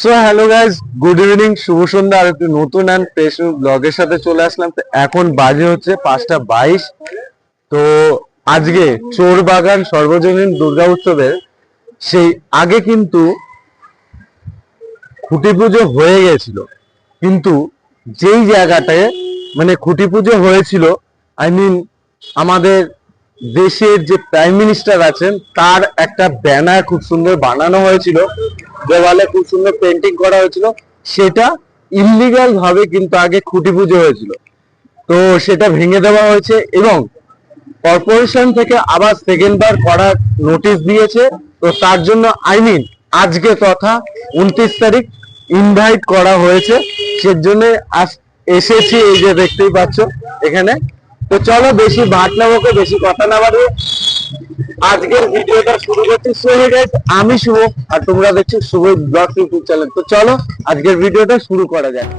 So hello guys, good evening, শুভ সন্ধ্যা। আর একটু নতুন অ্যান্ড ফ্রেশ ব্লগের সাথে চলে আসলাম। তো এখন বাজে হচ্ছে 5:22। তো আজকে চোর বাগান সর্বজনীন দুর্গা উৎসবের সেই আগে কিন্তু খুঁটি পুজো হয়ে গেছিল, কিন্তু যেই জায়গাটায় মানে খুঁটি পুজো হয়েছিল, আই মিন আমাদের দেশের যে প্রাইম মিনিস্টার আছেন তার একটা ব্যানার খুব সুন্দর বানানো হয়েছিল, দেওয়ালে খুব সুন্দর পেন্টিং করা হয়েছিল। সেটা ইললিগাল ভাবে কিন্তু আগে খুঁটি পুজো হয়েছিল, তো সেটা ভেঙে দেওয়া হয়েছে এবং কর্পোরেশন থেকে আবার সেকেন্ড বার করার নোটিশ দিয়েছে। তো তার জন্য আজকে তথা 29 তারিখ ইনভাইট করা হয়েছে, সেজন্য আজ এসেছি। এই যে দেখতেই পাচ্ছ এখানে। তো চলো বেশি ভাট না বকে, বেশি কথা না বাড়িয়ে আজকের ভিডিওটা শুরু করছি। সো হে গাইস, আমি শুভ আর তোমরা দেখছো শুভ ব্লগ ইউটিউব চ্যানেল। তো চলো আজকের ভিডিওটা শুরু করা যাক।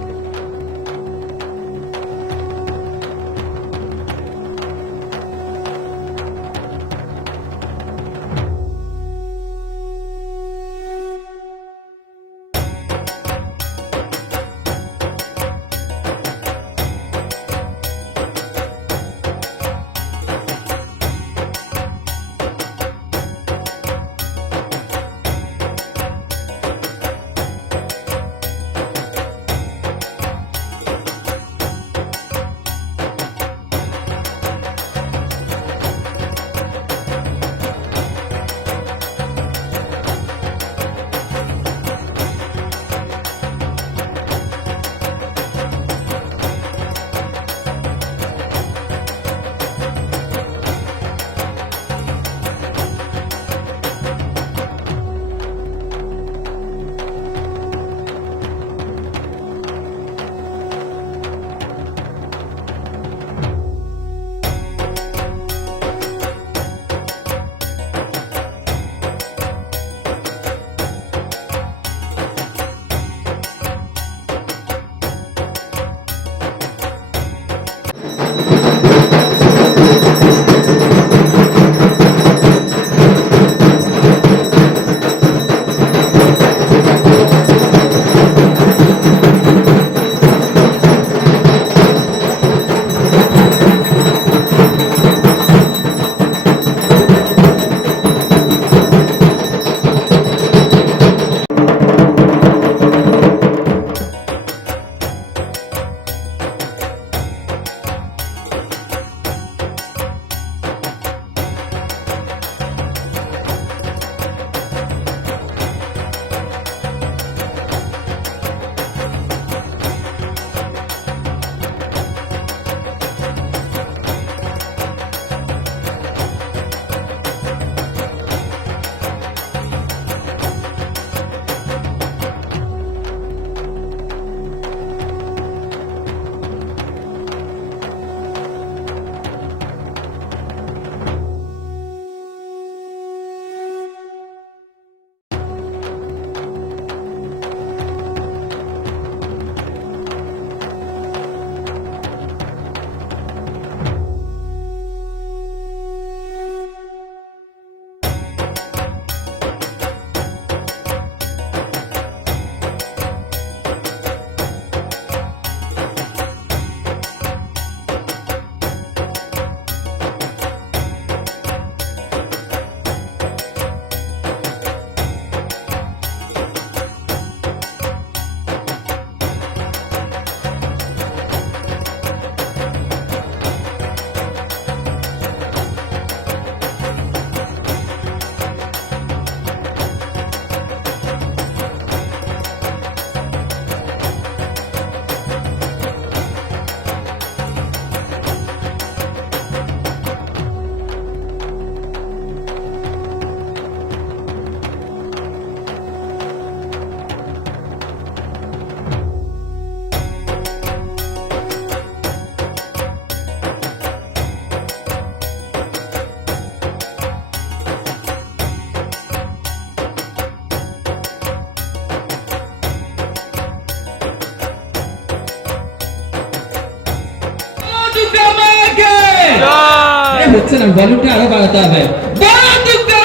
হচ্ছে না, ভলিউমটা আরো বাড়াতে হবে। বড় দুর্গা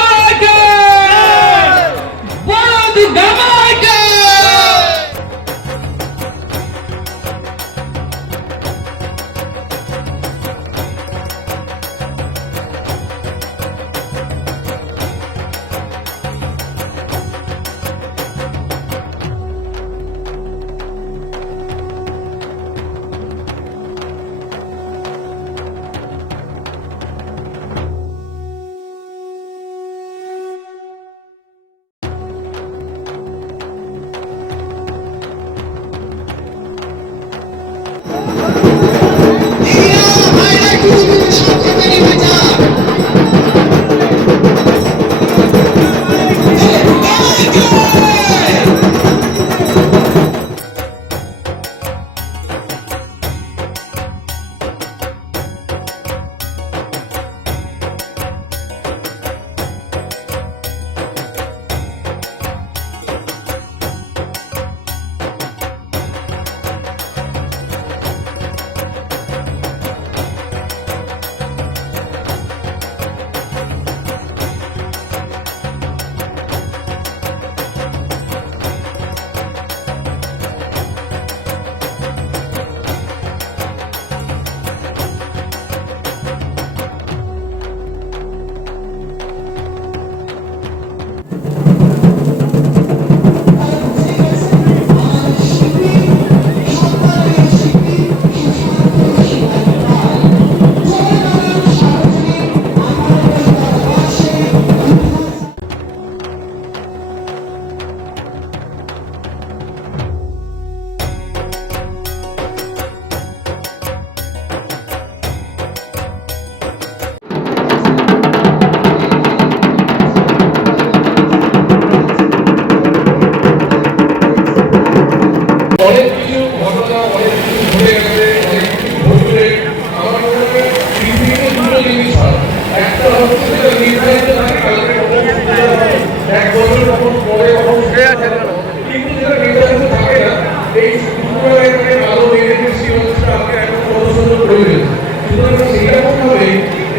কিন্তু যেটা নির্ধারিত থাকে না, এই দুপুরবেলা এখানে আলো নেগেটিভ সেই মানুষটা আপনি এখন কত সুন্দর করে দিলেন। সুতরাং সেইরকমভাবে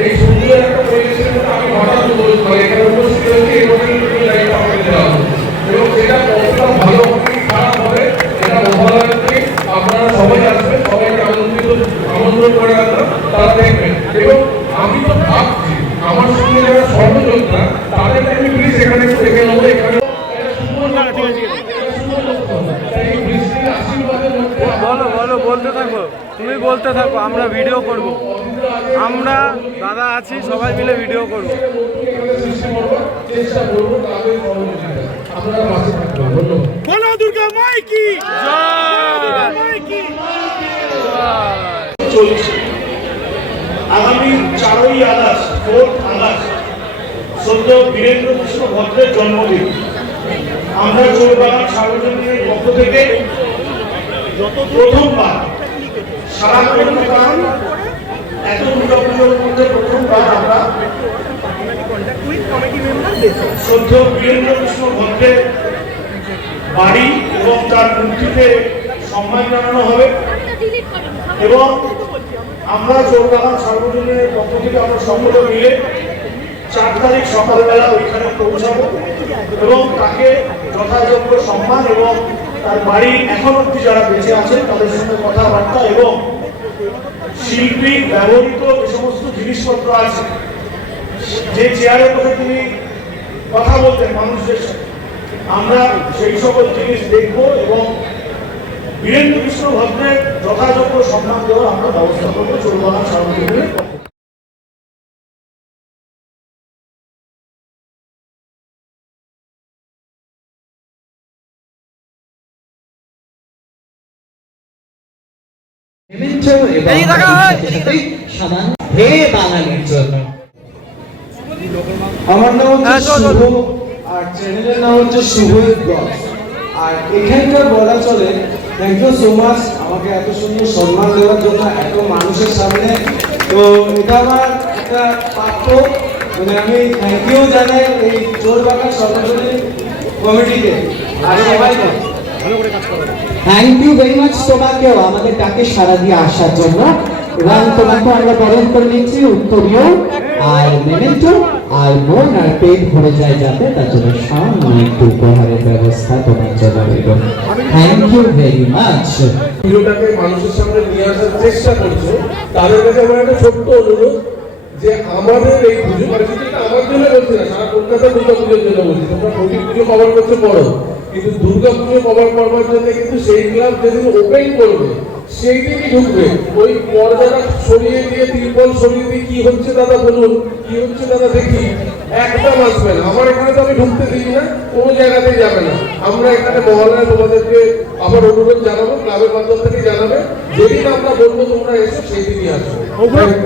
এই সুন্দর একটা পরিবেশের মধ্যে আমি হঠাৎ এখানে উপস্থিত হয়েছি এই হোটেলের লাইফটা আমাকে দেওয়া হলো এবং সেটা কতটা ভালো হবে কি খারাপ হবে এটা মহালয়াতে আপনারা সবাই আসবেন, সবাইকে আমন্ত্রণ করে রাখবেন, তারা দেখবেন। এবং আমি তো ভাবছি আমার সঙ্গে যারা সহযোগিতা তাদেরকে আমি প্লিজ এখানে একটু দেখে নেবো। এখানে বলো বলো, বলতে থাকো, তুমি বলতে থাকো, আমরা ভিডিও করব, আমরা দাদা আছি, সবাই মিলে ভিডিও করব। চেষ্টা করবো তাদের সহযোগিতা আপনারা পাশে থাকবেন। ধন্যবাদ। বলো দুর্গা মাই কি দুর্গা মাই কি চলছে। আগামী 4ই আগস্ট 4th আগস্ট সদ্য বীরেন্দ্র কৃষ্ণ ভদ্রের জন্মদিন। আমরা চোরবাগান সার্বজনীনের পক্ষ থেকে প্রথমবার সারা কলকাতার এত দুর্গাপুজোর মধ্যে প্রথমবার আমরা সদ্য বীরেন্দ্র কৃষ্ণ ভদ্রের বাড়ি এবং তার মূর্তিতে সম্মান জানানো হবে এবং আমরা চোরবাগান সার্বজনীনের পক্ষ থেকে আমরা সকলে মিলে 4 তারিখ সকালবেলা ওইখানে পৌঁছাবো এবং তাকে যথাযোগ্য সম্মান এবং তার বাড়ি এখন অব্দি যারা বেঁচে আছেন তাদের সঙ্গে কথাবার্তা এবং শিল্পী ব্যবহৃত যে সমস্ত জিনিসপত্র আছে, যে চেয়ারে বসে তিনি কথা বলতেন মানুষদের সাথে, আমরা সেই সকল জিনিস দেখবো এবং বীরেন্দ্র কৃষ্ণ ভদ্রের যথাযোগ্য সম্মান দেওয়ার আমরা ব্যবস্থা করবো চোরবাগান সার্বজনীনের পক্ষ থেকে। মেমেন্টো এবং সামান্য হে বাঙালির জন্য। আমার নাম হচ্ছে শুভ আর চ্যানেলের নাম হচ্ছে শুভ ব্লগস। আর এখানকার বলা চলে থ্যাংক ইউ সো মাচ আমাকে এত সুন্দর সম্মান দেওয়ার জন্য এত মানুষের সামনে। তো এটা আমার একটা প্রাপ্য, মানে আমি থ্যাংক ইউ জানাই এই চোরবাগান সার্বজনীন কমিটিকে আর সবাইকে। থ্যাংক ইউ ভেরি মাচ তোমাকেও আমাদের ডাকে সাড়া দিয়ে আসার জন্য। এবং তোমাকে আমরা বরণ করে নিচ্ছি উত্তরীয় আর মেমেন্টো আর মন আর পেট ভরে যায় যাতে, তার জন্য সামান্য একটু উপহারের ব্যবস্থা তোমার জন্য রইল। Thank you very much. ভিডিওটাকে মানুষের সামনে নিয়ে আসার চেষ্টা করছো, তাদের কাছে আমার একটা ছোট্ট অনুরোধ যে আমাদের এই পুজো মানে শুধু এটা আমার জন্য বলছি না, সারা কলকাতা দুর্গা পুজোর জন্য বলছি। তোমরা প্রতি পুজো কভার করতে পারো, কিন্তু দুর্গা পুজো কভার করবার জন্য কিন্তু সেই ক্লাব যেদিন ওপেন করবে সেই দিনই ঢুকবে। ওই পর্দাটা সরিয়ে দিয়ে তিরপল সরিয়ে দিয়ে কি হচ্ছে দাদা বলুন, কি হচ্ছে দাদা দেখি, একদম আসবে না। আমার এখানে তো আমি ঢুকতে দিই না, কোনো জায়গাতেই যাবে না। আমরা এখানে মহল্লায় তোমাদেরকে আবার অনুরোধ জানাবো, ক্লাবের মাধ্যম থেকে জানাবে, যেদিন আমরা বলবো তোমরা এসো সেই দিনই আসবে।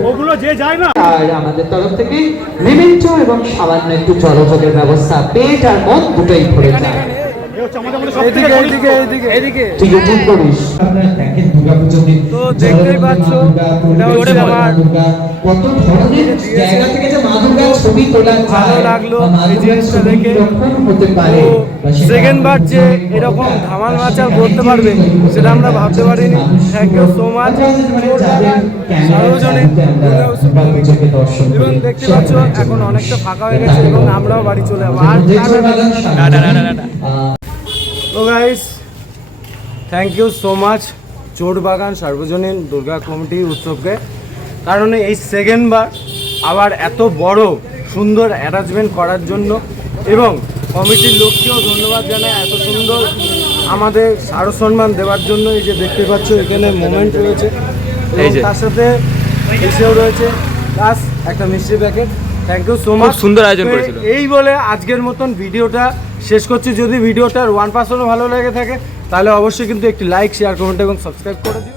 ওগুলো যে যায় না। আর আমাদের তরফ থেকে মেমেন্টো এবং সামান্য একটু জলযোগের ব্যবস্থা, পেট আর মন দুটোই ভরে যায়। ঠিক করিস। আপনারা দেখেন দুর্গাপুজোর দিন তো দেখতেই পাচ্ছ কত ধরনের জায়গা থেকে যে মা দুর্গার ছবি তোলা ভালো লাগলো এই জিনিসটা দেখে। হতে পারে সেকেন্ড বার যে এরকম ধামাল মাচাল করতে পারবে সেটা আমরা ভাবতে পারিনি। Thank you so much. এবং দেখতে পাচ্ছ এখন অনেকটা ফাঁকা হয়ে গেছে এবং আমরাও বাড়ি চলে যাবো। তো guys thank you so much Chorbagan Sarbojanin Durga committee উৎসবকে, কারণ এই সেকেন্ডবার আবার এত বড় সুন্দর অ্যারেঞ্জমেন্ট করার জন্য এবং কমিটির লোককেও ধন্যবাদ জানাই এত সুন্দর আমাদের সার সম্মান দেওয়ার জন্য। এই যে দেখতে পাচ্ছ এখানে মোমেন্ট রয়েছে এবং তার সাথে এসেও রয়েছে প্লাস একটা মিষ্টি packet. Thank you so much, সুন্দর আয়োজন করেছিল। এই বলে আজকের মতন ভিডিওটা শেষ করছি। যদি ভিডিওটার 1% ভালো লেগে থাকে তাহলে অবশ্যই কিন্তু একটি লাইক, শেয়ার, কমেন্ট এবং সাবস্ক্রাইব করে দিও।